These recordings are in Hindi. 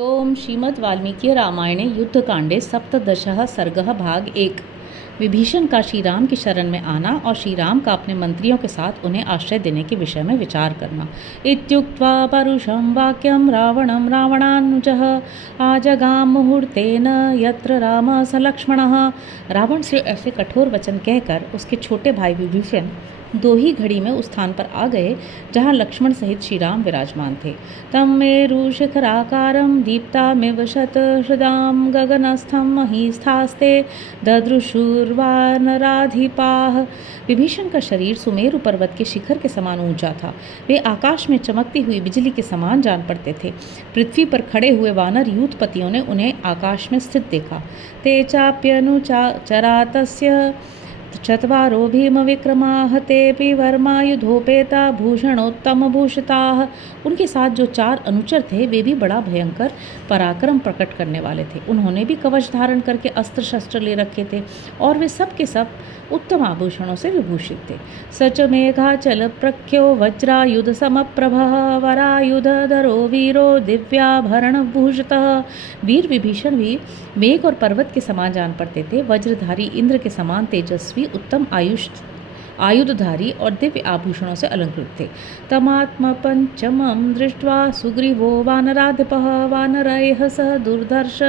ओम श्रीमद् वाल्मीकि रामायणे युद्धकांडे सप्तदशः सर्गः भाग 1। विभीषण का श्री राम की शरण में आना और श्री राम का अपने मंत्रियों के साथ उन्हें आश्रय देने के विषय में विचार करना। इत्युक्त्वा परुषं वाक्यं रावणं रावणानुजः आजगाम मुहूर्तेन यत्र राम स लक्ष्मणः। रावण से ऐसे कठोर वचन कहकर उसके छोटे भाई विभीषण दो ही घड़ी में उस स्थान पर आ गए जहाँ लक्ष्मण सहित श्री राम विराजमान थे। तम मेरु शिखराकारं दीप्तामिव शतहृदां गगनस्थं महीस्थास्ते ददृशुर्वानराधिपाः। विभीषण का शरीर सुमेरु पर्वत के शिखर के समान ऊंचा था। वे आकाश में चमकती हुई बिजली के समान जान पड़ते थे। पृथ्वी पर खड़े हुए वानर यूथपतियों ने उन्हें आकाश में स्थित देखा। ते चाप्यनुचरातस्य चत्वारो भीम विक्रमाः तेऽपि वर्मायुधोपेता भूषणोत्तमभूषिताः। उनके साथ जो चार अनुचर थे वे भी बड़ा भयंकर पराक्रम प्रकट करने वाले थे। उन्होंने भी कवच धारण करके अस्त्र शस्त्र ले रखे थे और वे सब के सब उत्तम आभूषणों से विभूषित थे। सच मेघाचल प्रख्यो वज्रायुध समप्रभः वरायुधधरो वीरो दिव्याभरणभूषितः। वीर विभीषण भी मेघ और पर्वत के समान जान पड़ते थे। वज्रधारी इंद्र के समान तेजस्वी उत्तम आयुधधारी और दिव्य आभूषणों से अलंकृत थे। तमात्म पंचमं दृष्ट्वा सुग्रीवो वानराधिपः वानरैः सह दुर्धर्ष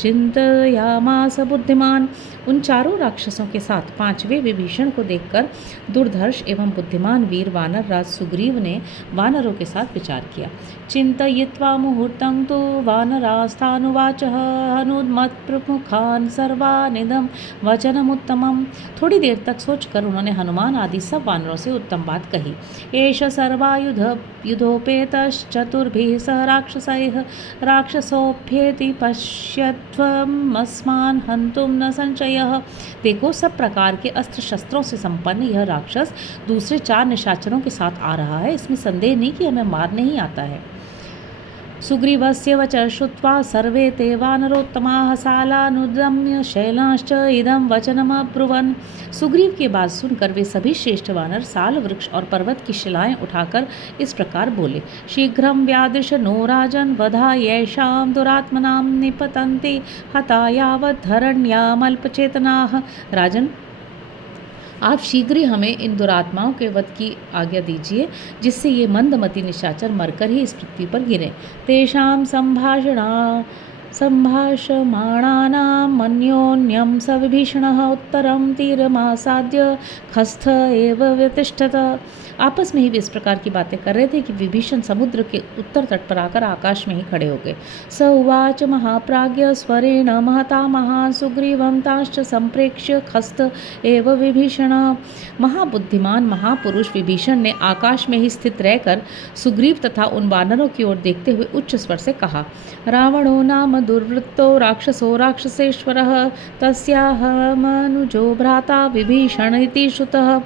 चिंतयामास बुद्धिमान। उन चारों राक्षसों के साथ पांचवें विभीषण को देखकर दुर्धर्ष एवं बुद्धिमान वीर वानर राज सुग्रीव ने वानरों के साथ विचार किया। चिंतयित्वा मुहूर्तं तु वानरास्तानुवाचः हनुमत्प्रमुखान् सर्वानिदं वचनमुत्तमम्। थोड़ी देर तक सोचकर उन्होंने हनुमान आदि सब वानरों से उत्तम बात कही। एष सर्वायुधोपेतश्चतुर्भिः सह राक्षसैः राक्षसोऽप्येति पश्यत्वमस्मान् हन्तुं न संशयः। देखो, सब प्रकार के अस्त्र शस्त्रों से संपन्न यह राक्षस दूसरे चार निशाचरों के साथ आ रहा है। इसमें संदेह नहीं कि हमें मारने ही आता है। सुग्रीवस्य वचः श्रुत्वा सर्वे ते वानरोत्तमाः सालानुदम्य शैलांश्च इदं वचनमब्रुवन्। सुग्रीव की बात सुनकर वे सभी श्रेष्ठ वानर साल वृक्ष और पर्वत की शिलाएं उठाकर इस प्रकार बोले। शीघ्रं व्यादृश नो राजन् वधा येषां दुरात्मनां निपतन्ति हता यावद्धरण्यामल्पचेतनाः। राजन, आप शीघ्र ही हमें इन दुरात्माओं के वध की आज्ञा दीजिए, जिससे ये मंदमती निशाचर मरकर ही इस पृथ्वी पर गिरे। तेषां संभाषमाणानां अन्योन्यं स विभीषणः उत्तरं तीरमासाद्य खस्थ एव व्यतिष्ठत। आपस में ही वे इस प्रकार की बातें कर रहे थे कि विभीषण समुद्र के उत्तर तट पर आकर आकाश में ही खड़े हो गए। स उवाच महाप्राज्ञ स्वरेण महता महान् सुग्रीवं ताश्च संप्रेक्ष्य खस्त एव विभीषण। महाबुद्धिमान महापुरुष विभीषण ने आकाश में ही स्थित रहकर सुग्रीव तथा उन वानरों की ओर देखते हुए उच्च स्वर से कहा। रावणो नाम दुर्वृत्तो राक्षसो राक्षसेश्वरः तस्याहमनुजो भ्राता विभीषण इति श्रुतः।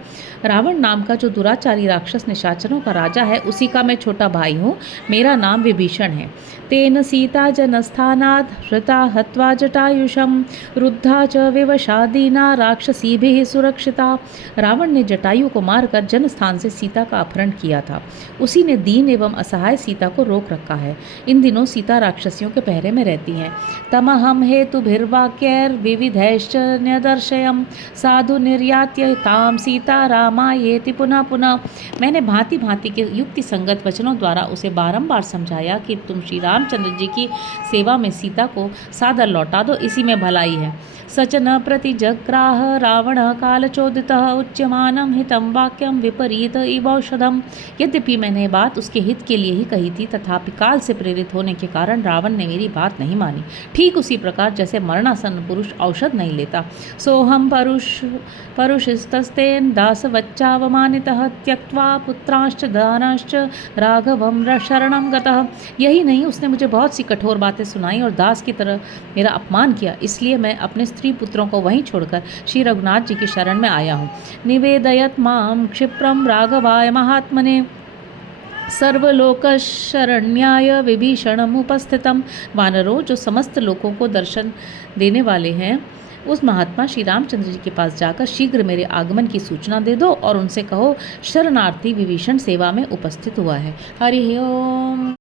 रावण नाम का जो दुराचारी राक्षस निशाचरों का राजा है, उसी का मैं छोटा भाई हूँ। मेरा नाम विभीषण है। तेन सीता जनस्थानात् हृता हत्वा जटायुषं रुद्धा च विवशादीना राक्षसीभिः सुरक्षिता। रावण ने जटायु को मारकर जनस्थान से सीता का अपहरण किया था। उसी ने दीन एवं असहाय सीता को रोक रखा है। इन दिनों सीता राक्षसियों के पहरे में रहती हैं। तमहं हेतुभिर्वाक्यैर्विविधैश्च न्यदर्शयम् साधु निर्यात्य तां सीता रामायेति पुनः पुनः। मैंने भांति भांति के युक्ति संगत वचनों द्वारा उसे बारंबार समझाया कि तुम श्री रामचंद्र जी की सेवा में सीता को सादर लौटा दो, इसी में भलाई है। सच न प्रतिजग्राह रावण कालचोदितः उच्यमानं हितं वाक्यं विपरीत इवौषधम्। यद्यपि मैंने बात उसके हित के लिए ही कही थी, तथापि काल से प्रेरित होने के कारण रावण ने मेरी बात नहीं मानी। ठीक उसी प्रकार जैसे मरणासन्न पुरुष औषध नहीं लेता। सोहम परुषस्तस्तेन दासवच्चावमानितः त्यक्त्वा पुत्रांश्च दानाश्च राघवं शरणं गतः। यही नहीं, उसने मुझे बहुत सी कठोर बातें सुनाई और दास की तरह मेरा अपमान किया। इसलिए मैं अपने स्त्री पुत्रों को वहीं छोड़कर श्री रघुनाथ जी की शरण में आया हूँ। निवेदयत माम क्षिप्रम राघवाय महात्मने सर्वलोकशरण्याय विभीषणम उपस्थितम। वानरों, जो समस्त लोगों को दर्शन देने वाले हैं, उस महात्मा श्री रामचंद्र जी के पास जाकर शीघ्र मेरे आगमन की सूचना दे दो और उनसे कहो शरणार्थी विभीषण सेवा में उपस्थित हुआ है। हरि ओम।